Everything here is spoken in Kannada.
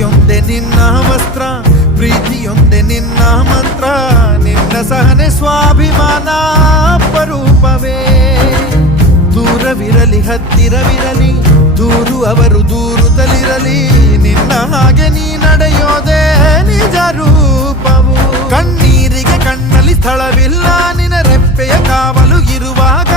ಪ್ರೀತಿಯೊಂದೆ ನಿನ್ನ ವಸ್ತ್ರ, ಪ್ರೀತಿಯೊಂದೆ ನಿನ್ನ ಮಂತ್ರ, ನಿನ್ನ ಸಹನೆ ಸ್ವಾಭಿಮಾನ ಅಪರೂಪವೇ. ದೂರವಿರಲಿ ಹತ್ತಿರವಿರಲಿ, ದೂರು ಅವರು ದೂರುತ್ತಲಿರಲಿ, ನಿನ್ನ ಹಾಗೆ ನೀ ನಡೆಯೋದೇ ನಿಜ ರೂಪವು. ಕಣ್ಣೀರಿಗೆ ಕಣ್ಣಲ್ಲಿ ಸ್ಥಳವಿಲ್ಲ, ನಿನ್ನ ರೆಪ್ಪೆಯ ಕಾವಲು ಇರುವಾಗ